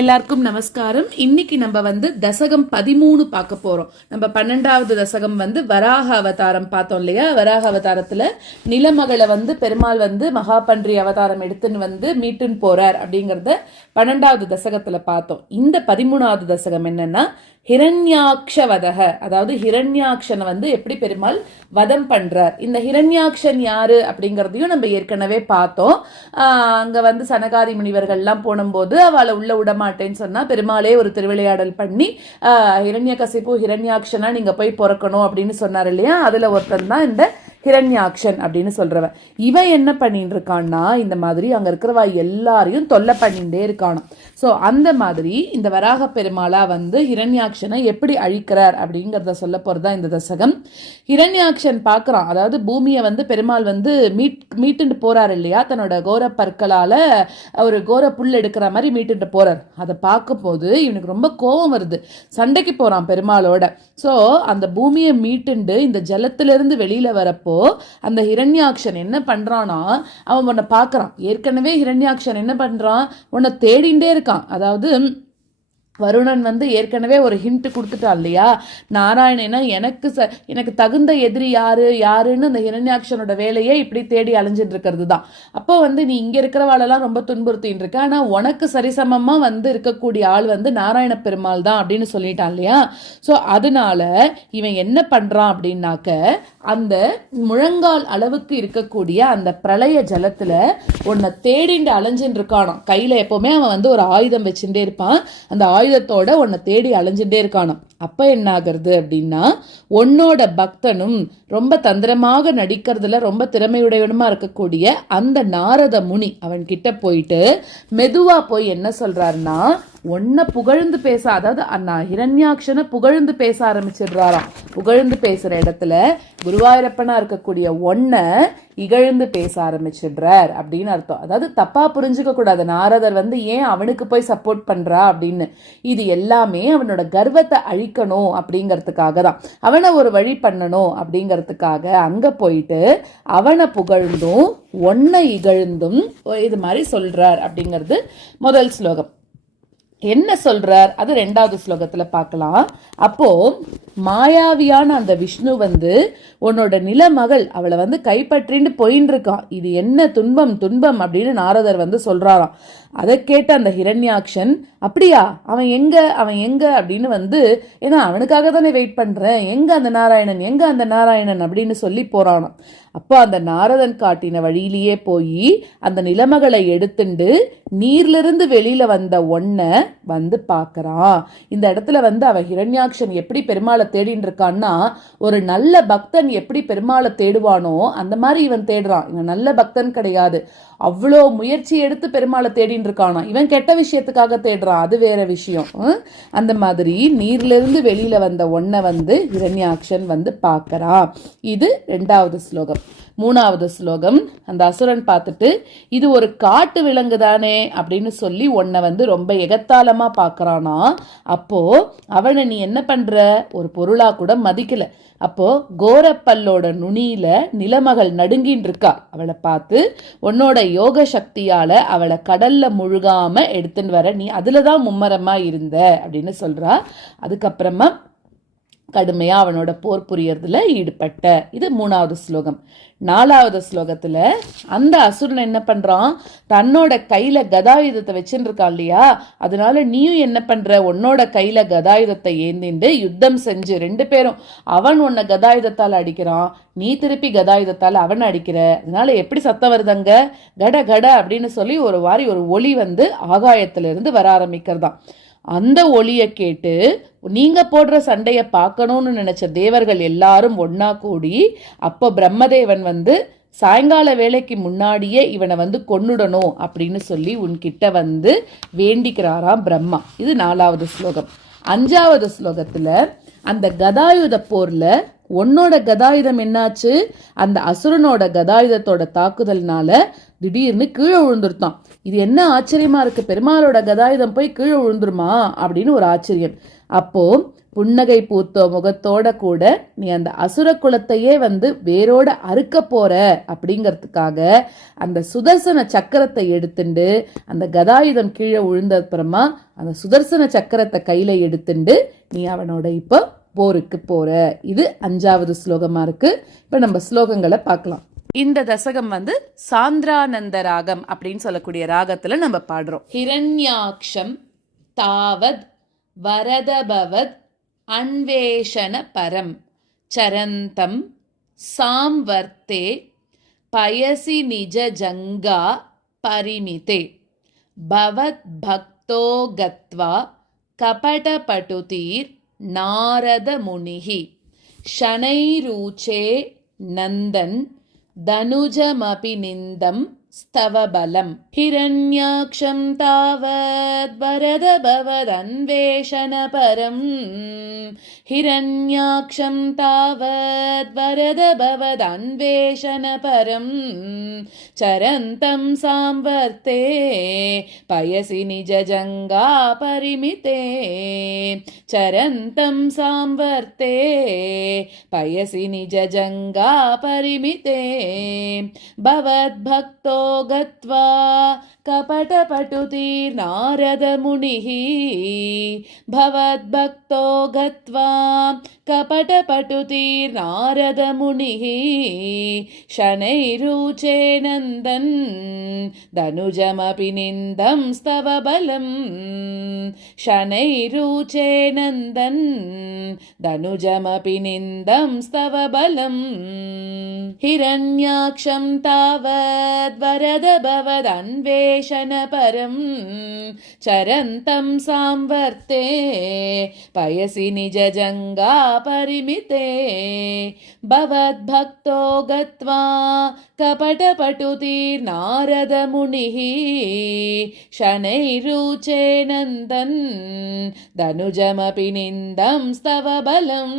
எல்லாருக்கும் நமஸ்காரம். இன்னைக்கு நம்ம தசகம் 13 பார்க்க போறோம். நம்ம 12வது தசகம் வராக அவதாரம் பார்த்தோம் இல்லையா? வராக அவதாரத்துல நிலமகளை பெருமாள் மகாபன்றி அவதாரம் எடுத்துன்னு மீட்டுன்னு போறார் அப்படிங்கறத 12வது தசகத்துல பார்த்தோம். இந்த 13வது தசகம் என்னன்னா ஹிரண்யாக்ஷ வதக, அதாவது ஹிரண்யாக்ஷனை எப்படி பெருமாள் வதம் பண்றார். இந்த ஹிரண்யாக்ஷன் யாரு அப்படிங்கறதையும் நம்ம ஏற்கனவே பார்த்தோம். அங்க சனகாதி முனிவர்கள்லாம் போனும்போது அவளை உள்ள விடமாட்டேன்னு சொன்னா பெருமாளே ஒரு திருவிளையாடல் பண்ணி ஹிரண்யகசிப்பு ஹிரண்யாக்ஷனா நீங்க போய் பிறக்கணும் அப்படின்னு சொன்னார் இல்லையா? அதுல ஒருத்தன் தான் இந்த ஹிரண்யாக்ஷன் அப்படின்னு சொல்றவன். இவன் என்ன பண்ணிட்டு இருக்கான்னா, இந்த மாதிரி அங்க இருக்கிறவா எல்லாரையும் தொல்லை பண்ணிட்டே இருக்கானோ. சோ அந்த மாதிரி இந்த வராக பெருமாளா ஹிரண்யாக்ஷனை எப்படி அழிக்கிறார் அப்படிங்கறத சொல்ல போறதா இந்த தசகம். ஹிரண்யாக்ஷன் பாக்குறான், அதாவது பூமியை பெருமாள் மீட்டுட்டு போறாரு இல்லையா? தன்னோட கோர பற்களால ஒரு கோர புல் எடுக்கிற மாதிரி மீட்டுட்டு போறார். அதை பார்க்கும் போது இவனுக்கு ரொம்ப கோபம் வருது. சண்டைக்கு போறான் பெருமாளோட. சோ அந்த பூமியை மீட்டுண்டு இந்த ஜலத்திலிருந்து வெளியில வரப்போ அந்த ஹிரண்யாக்ஷன் என்ன பண்றானா, அவன் உன்னை பாக்குறான். ஏற்கனவே ஹிரண்யாக்ஷன் என்ன பண்றான், உன்னை தேடிண்டே இருக்கான். அதாவது வருணன் ஏற்கனவே ஒரு ஹிண்ட் கொடுத்துட்டான் இல்லையா? நாராயணனா எனக்கு தகுந்த எதிரி யாருன்னு அந்த ஹிரண்யாக்ஷனோட வேலையே இப்படி தேடி அலைஞ்சிட்டு இருக்கிறது தான். அப்போ நீ இங்க இருக்கிறவாளெல்லாம் ரொம்ப துன்புறுத்தின்னு இருக்க, ஆனா உனக்கு சரிசமமா இருக்கக்கூடிய ஆள் நாராயண பெருமாள் தான் அப்படின்னு சொல்லிட்டான் இல்லையா? சோ அதனால இவன் என்ன பண்றான் அப்படின்னாக்க, அந்த முழங்கால் அளவுக்கு இருக்கக்கூடிய அந்த பிரளய ஜலத்துல உன்னை தேடிண்டு அலைஞ்சின்னு இருக்கானோ. கையில எப்பவுமே அவன் ஒரு ஆயுதம் வச்சுட்டே இருப்பான். அந்த ஆயுதத்தோட உன்னை தேடி அலைஞ்சுட்டே இருக்கானோ. அப்ப என்ன ஆகுறது அப்படின்னா, உன்னோட பக்தனும் ரொம்ப தந்திரமாக நடிக்கிறதுல ரொம்ப திறமையுடையவனுமா இருக்கக்கூடிய அந்த நாரத முனி அவன் கிட்ட போயிட்டு மெதுவா போய் என்ன சொல்றாருன்னா, ஒன்ன புகழ்ந்து பேச, அதாவது அண்ணா ஹிரண்யாக்ஷனை புகழ்ந்து பேச ஆரம்பிச்சிடுறாராம். புகழ்ந்து பேசுற இடத்துல குருவாயூரப்பனா இருக்கக்கூடிய ஒன்ன இகழ்ந்து பேச ஆரம்பிச்சிடுறார் அப்படின்னு அர்த்தம். அதாவது தப்பா புரிஞ்சுக்க கூடாது. நாரதர் ஏன் அவனுக்கு போய் சப்போர்ட் பண்றா அப்படின்னு. இது எல்லாமே அவனோட கர்வத்தை அழிக்கணும் அப்படிங்கறதுக்காக தான். அவனை ஒரு வழி பண்ணணும் அப்படிங்கறதுக்காக அங்க போயிட்டு அவனை புகழ்ந்தும் ஒன்ன இகழ்ந்தும் இது மாதிரி சொல்றார் அப்படிங்கிறது முதல் ஸ்லோகம். என்ன சொல்றார் அது 2வது ஸ்லோகத்துல பார்க்கலாம். அப்போ மாயாவியான அந்த விஷ்ணு உன்னோட நிலமகள் அவளை கைப்பற்றின்னு போயின்னு இருக்கான். இது என்ன துன்பம் துன்பம் அப்படின்னு நாரதர் சொல்றாராம். அதை கேட்ட அந்த ஹிரண்யாக்ஷன், அப்படியா அவன் எங்க அப்படின்னு ஏன்னா அவனுக்காக தானே வெயிட் பண்றேன், எங்க அந்த நாராயணன் அப்படின்னு சொல்லி போறானாம். அப்போ அந்த நாரதன் காட்டின வழியிலேயே போய் அந்த நிலமகளை எடுத்துண்டு நீர்லிருந்து வெளியில வந்த ஒன்ன பாக்குறான். இந்த இடத்துல அவன் ஹிரண்யாக்ஷன் எப்படி பெருமாளை தேடின்னு இருக்கான்னா, ஒரு நல்ல பக்தன் எப்படி பெருமாளை தேடுவானோ அந்த மாதிரி இவன் தேடுறான். இவன் நல்ல பக்தன் கிடையாது. அவ்வளோ முயற்சி எடுத்து பெருமாளை தேடின்னு இருக்கானா. இவன் கெட்ட விஷயத்துக்காக தேடுறான், அது வேற விஷயம். அந்த மாதிரி நீர்லிருந்து வெளியில வந்த ஒன்ன ஹிரண்யாக்ஷன் பாக்குறான். இது 2வது ஸ்லோகம். 3வது ஸ்லோகம், அந்த அசுரன் பார்த்துட்டு இது ஒரு காட்டு விலங்கு தானே அப்படின்னு சொல்லி உன்னை ரொம்ப எகத்தாளமா பாக்குறானா. அப்போ அவனை நீ என்ன பண்ற, ஒரு பொருளா கூட மதிக்கல. அப்போ கோரப்பல்லோட நுனியில நிலமகள் நடுங்கின்னு இருக்கா. அவளை பார்த்து உன்னோட யோக சக்தியால அவளை கடல்ல முழுகாம எடுத்துன்னு வர நீ அதுலதான் மும்மரமா இருந்த அப்படின்னு சொல்றா. அதுக்கப்புறமா கடுமையா அவனோட போர் புரியறதுல ஈடுபட்ட. இது 3வது ஸ்லோகம். 4வது ஸ்லோகத்துல அந்த அசுரன் என்ன பண்றான், தன்னோட கையில கதாயுதத்தை வச்சுட்டு இருக்கான் இல்லையா? அதனால நீயும் என்ன பண்ற, உன்னோட கையில கதாயுதத்தை ஏந்திண்டு யுத்தம் செஞ்சு 2 பேரும், அவன் உன்னை கதாயுதத்தால் அடிக்கிறான், நீ திருப்பி கதாயுதத்தால் அவன் அடிக்கிற. அதனால எப்படி சத்தம் வருதுங்க, கட கட அப்படின்னு சொல்லி ஒரு ஒளி ஆகாயத்திலிருந்து வர ஆரம்பிக்கிறதாம். அந்த ஒளியை கேட்டு நீங்க போடுற சண்டைய பார்க்கணும்னு நினைச்ச தேவர்கள் எல்லாரும் ஒன்னா கூடி, அப்போ பிரம்மதேவன் சாயங்கால வேளைக்கு முன்னாடியே இவனை கொன்னுடணும் அப்படின்னு சொல்லி உன்கிட்ட வேண்டிக்கிறாராம் பிரம்மா. இது 4வது ஸ்லோகம். 5வது ஸ்லோகத்துல அந்த கதாயுத போர்ல உன்னோட கதாயுதம் என்னாச்சு, அந்த அசுரனோட கதாயுதத்தோட தாக்குதல்னால திடீர்னு கீழே விழுந்துருத்தான். இது என்ன ஆச்சரியமா இருக்கு, பெருமாளோட கதாயுதம் போய் கீழே விழுந்துருமா அப்படின்னு ஒரு ஆச்சரியம். அப்போ புன்னகை பூத்தோ முகத்தோட கூட நீ அந்த அசுர குலத்தையே வேரோட அறுக்க போற அப்படிங்கிறதுக்காக அந்த சுதர்சன சக்கரத்தை எடுத்துண்டு அந்த கதாயுதம் கீழே விழுந்த அப்புறமா அந்த சுதர்சன சக்கரத்தை கையில எடுத்துண்டு நீ அவனோட இப்போ போருக்கு போற. இது 5வது ஸ்லோகமா இருக்கு. இப்ப நம்ம ஸ்லோகங்களை பார்க்கலாம். இந்த தசகம் சாந்திரானந்த ராகம் அப்படின்னு சொல்லக்கூடிய ராகத்துல நம்ம பாடுறோம். ஹிரண்யாக்ஷம் தாவத் வரதபவத் அன்வேஷண பரம் சரந்தம் சாம்வர்த்தே பயசி நிஜ ஜங்கா பரிமிதே பவத் பக்தோ கத்வா கபட படுதீர் நாரத முனிஹி ஷனைரூச்சே நந்தன் தனுஜமபி நிந்தம் स्तवबलम् हिरण्याक्षं तावद् वरदभवदन्वेषणपरम् हिरण्याक्षं तावद् वरदभवदन्वेषणपरम् चरन्तं सांवर्ते पयसि निजजङ्गापरिमिते चरन्तं सांवर्ते पयसि निजजङ्गापरिमिते भवद्भक्तो गत्वा कपटपटुतीर्नारदमुनिः भवद्भक्तो गत्वा कपटपटुतीर्नारदमुनिः शनैरुचे नन्दन् धनुजमपि निन्दं स्तव बलम् शनैरुचे नन्दन् धनुजमपि निन्दं स्तव बलम् हिरण्याक्षं तावद् वरदभवदन्वेषणपरम् चरन्तं सांवर्ते पयसि निजजङ्गापरिमिते भवद्भक्तो गत्वा कपटपटुतीर्नारदमुनिः शनैरुचे नन्दन् धनुजमपि निन्दं स्तव बलम्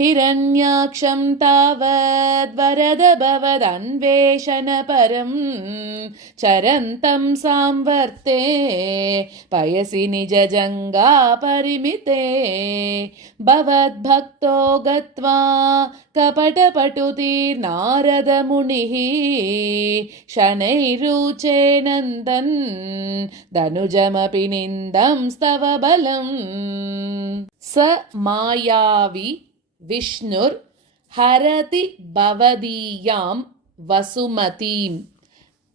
हिरण्याक्षं तावद् वरदभवदन्वेषणपरम् चरन्तं सांवर्ते पयसि निजजङ्गापरिमिते भवद्भक्तो गत्वा कपटपटुतीर्नारदमुनिः शनैरुचे नन्दन् धनुजमपि निन्दं स्तव बलम् स मायावी विष्णुर् हरति भवदीयां वसुमतीं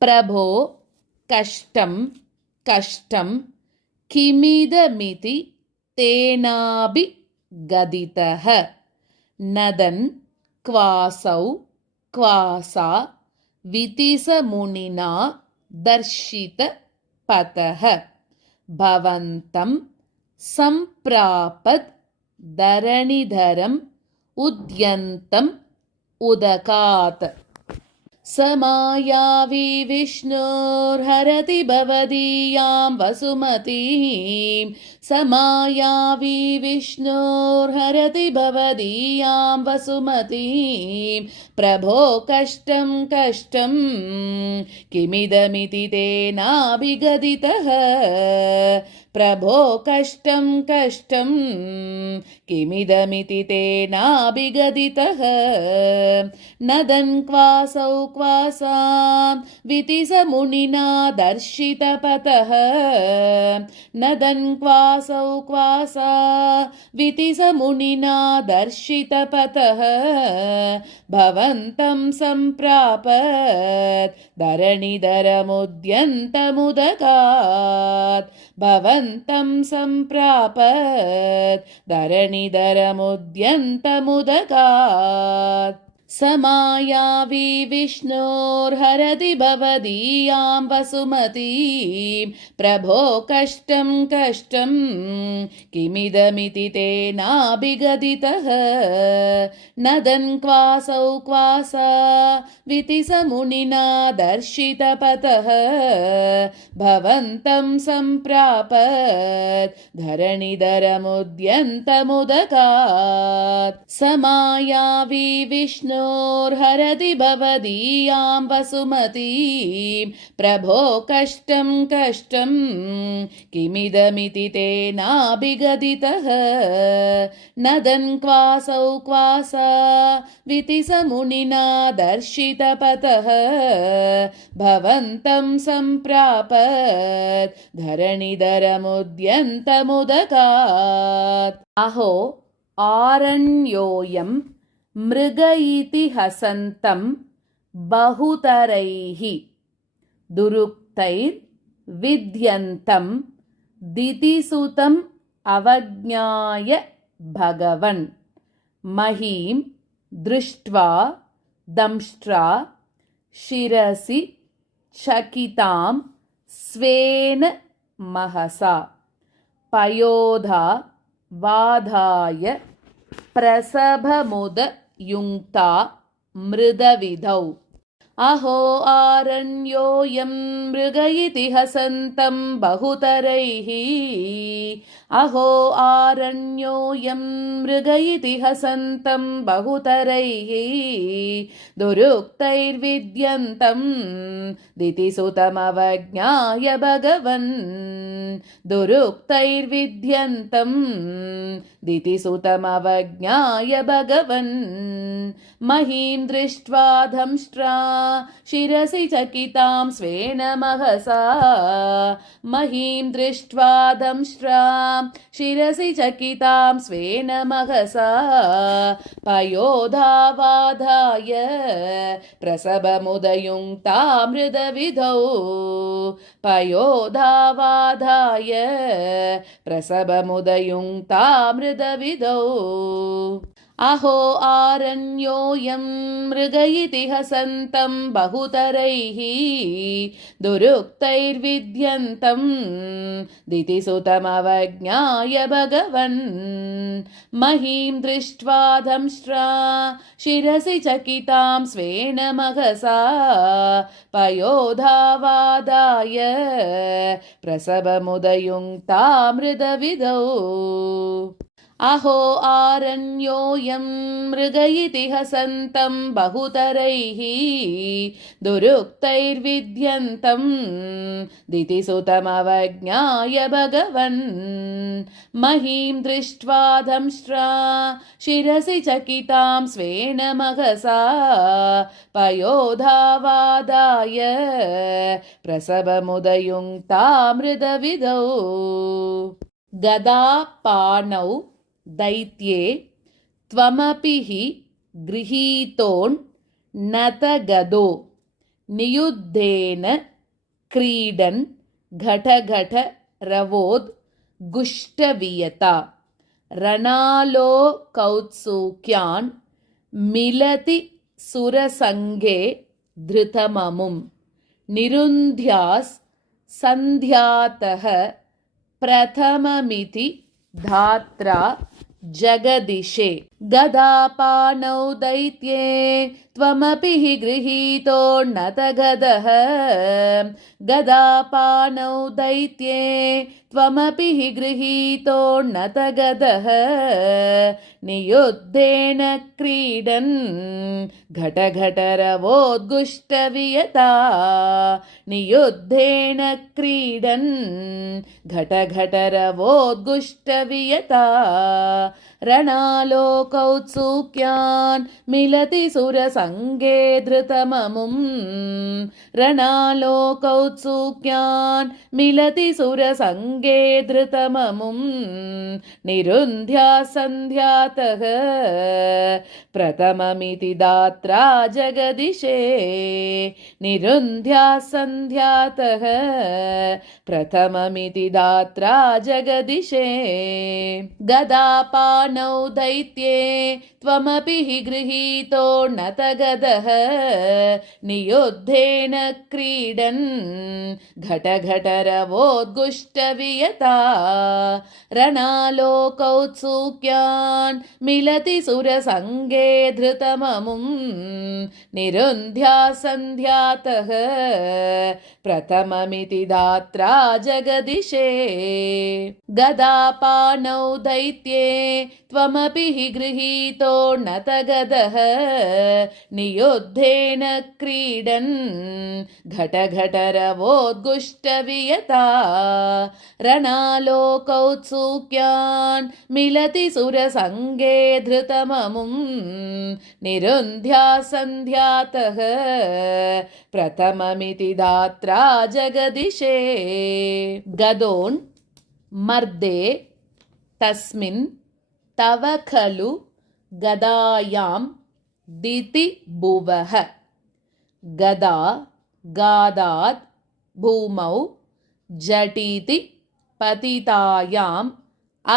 प्रभो कष्टं कष्टं किमिदमिति तेनाभिगदितः नदन् क्वासौ क्वासा वितिसमुनिना दर्शितपतः भवन्तं सम्प्रापद् धरणिधरम् उद्यन्तम् उदकात् स मायावी विष्णुर्हरति भवदीयां वसुमतीं स मायावी विष्णुर्हरति भवदीयां वसुमतीं प्रभो कष्टं कष्टं किमिदमिति तेनाभिगदितः प्रभो कष्टं कष्टं किमिदमिति तेनाभिगदितः नदन् क्वासौ क्वासा वितिसमुनिना दर्शितपतः नदन् क्वासौ क्वासा वितिसमुनिना दर्शितपतः भवन्तं सम्प्रापत् धरणिधरमुद्यन्तमुदकात् भवन्तं सम्प्रापत् धरणिधरमुद्यन्तमुदकात् स मायावी विष्णुर्हरति भवदीयां वसुमतीं प्रभो कष्टं कष्टं किमिदमिति तेनाभिगदितः नदन् क्वासौ क्वासा वितिसमुनिना दर्शितपतः भवन्तं सम्प्रापत् धरणिधरमुद्यन्तमुदकात् स मायावी विष्णु मनोर्हरति भवदीयां वसुमतीं प्रभो कष्टं कष्टं किमिदमिति तेनाभिगदितः नदन् क्वासौ क्वासा वितिसमुनिना दर्शितपतः भवन्तं सम्प्रापत् धरणिधरमुद्यन्तमुदकात् अहो आरण्योऽयं मृग इति हसन्तं बहुतरैः दुरुक्तैर्विद्यन्तं दितिसुतम् अवज्ञाय भगवन् महीं दृष्ट्वा दंष्ट्रा शिरसि चकितां स्वेन महसा पयोधा वाधाय प्रसभमुदयुङ्क्ता मृदविधौ अहो आरण्योऽयं मृग इति हसन्तं बहुतरैः अहो आरण्योऽयं मृग इति हसन्तं बहुतरैः दुरुक्तैर्विद्यन्तं दितिसुतमवज्ञाय भगवन् दुरुक्तैर्विद्यन्तं दितिसुतमवज्ञाय भगवन् महीं दृष्ट्वा दंष्ट्रा शिरसि चकितां स्वेन महसा महीं दृष्ट्वा दंष्ट्रा शिरसि चकितां स्वेन महसा पयोधावाधाय प्रसभमुदयुङ्क्ता मृदविधौ पयोधावाधाय प्रसभमुदयुङ्क्ता मृदविधौ अहो आरण्योऽयं मृग इति हसन्तं बहुतरैः दुरुक्तैर्विद्यन्तं दितिसुतमवज्ञाय भगवन् महीं दृष्ट्वा दंष्ट्रा शिरसि चकितां स्वेन महसा पयोधावादाय प्रसभमुदयुङ्क्ता मृदविधौ अहो आरण्योऽयं मृग इति हसन्तं बहुतरैः दुरुक्तैर्विद्यन्तं दितिसुतमवज्ञाय भगवन् महीं दृष्ट्वा दंष्ट्रा शिरसि चकितां स्वेन महसा पयोधावादाय प्रसभमुदयुङ्क्ता मृदविधौ गदापाणौ दैत्ये त्वमपि हि गृहीतोऽन्नतगदो नियुद्धेन क्रीडन् घटघटरवोद् गुष्टवियता रणालोकौत्सुक्यान् मिलति सुरसङ्गे धृतममुं निरुन्ध्यास् सन्ध्यातः प्रथममिति धात्रा जगदिशे गदापाणौ दैत्ये त्वमपि हि गृहीतोऽन्नतगदः गदापाणौ दैत्ये त्वमपि हि गृहीतोऽन्नतगदः नियुद्धेन क्रीडन् घटघटरवोद्गुष्टवियता नियुद्धेन क्रीडन् घटघटरवोद्गुष्टवियता रणालोकौत्सुक्यान् मिलति सुरसङ्गे धृतममुं रणालोकौत्सुक्यान् मिलति सुरसङ्गे धृतममुं निरुन्ध्या सन्ध्यातः प्रथममिति दात्रा जगदिशे निरुन्ध्या सन्ध्यातः प्रथममिति दात्रा जगदिशे गदापाणौ दैत्ये त्वमपि हि गृहीतोऽन्नतगदः नियुद्धेन क्रीडन् घटघटरवोद्गुष्टवियता रणालोकौत्सुक्यान् मिलति सुरसङ्गे धृतममुं निरुन्ध्या सन्ध्यातः प्रथममिति दात्रा जगदिशे गदापाणौ दैत्ये त्वमपि हि गृहीतोन्नतगदः नियुद्धेन क्रीडन् घटघटरवोद्गुष्टवियता रणालोकौत्सुक्यान् मिलति सुरसङ्गे धृतममुं निरुन्ध्या सन्ध्यातः प्रथममिति दात्रा जगदिशे गदोन् मर्दे तस्मिन् तव खलु गदायां दिति भुवः गदा गादात् भूमौ जटिति पतितायाम्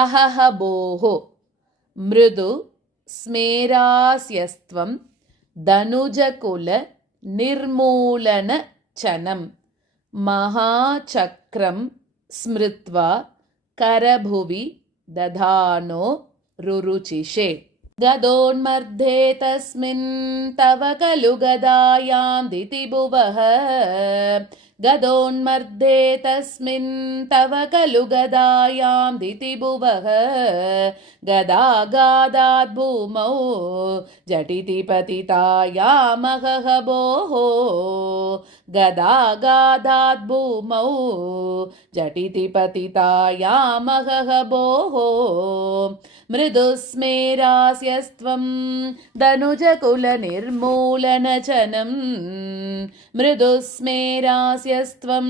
अहहबोः मृदु स्मेरास्यस्त्वं धनुजकुल निर्मूलनचनं महाचक्रं स्मृत्वा करभुवि दधानो रुरुचिषे गदोन्मर्दे तस्मिन् तव खलु गदायां दितिभुवः गदोन्मर्दे तस्मिन् तव खलु गदायां दितिभुवः गदागादात् भूमौ झटिति पतितायामहहबोः गदागादात् भूमौ झटिति पतितायामहहबोः मृदुस्मेरास्यस्त्वं धनुजकुलनिर्मूलनचनं मृदुस्मेरास्यस्त्वं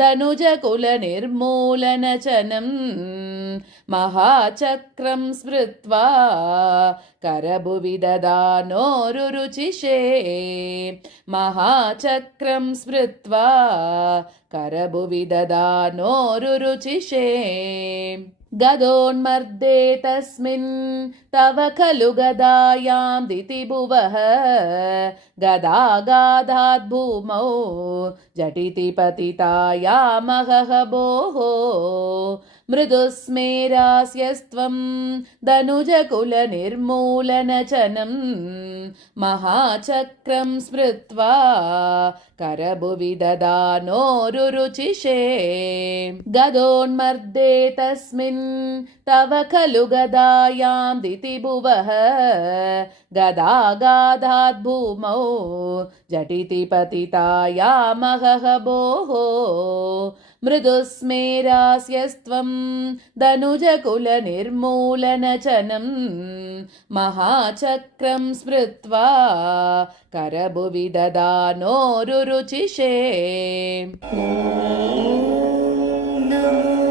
धनुजकुलनिर्मूलनचनं महाचक्रं स्मृत्वा करभुवि दधानो रुरुचिषे महाचक्रं स्मृत्वा करभुवि दधानो रुरुचिषे गदोन्मर्दे तस्मिन् तव खलु गदायां दितिभुवः गदागादात् भूमौ झटिति पतितायामहहबोः मृदुस्मेरास्यस्त्वं धनुजकुलनिर्मूलनचनं महाचक्रं स्मृत्वा करभुवि दधानो रुरुचिषे गदोन्मर्दे तस्मिन् तव खलु गदायां दितिभुवः गदागादात् भूमौ झटिति पतितायामहहबोः मृदुस्मेरास्यस्त्वं धनुजकुलनिर्मूलनचनं महाचक्रं स्मृत्वा करभुवि दधानो रुरुचिषे। नमो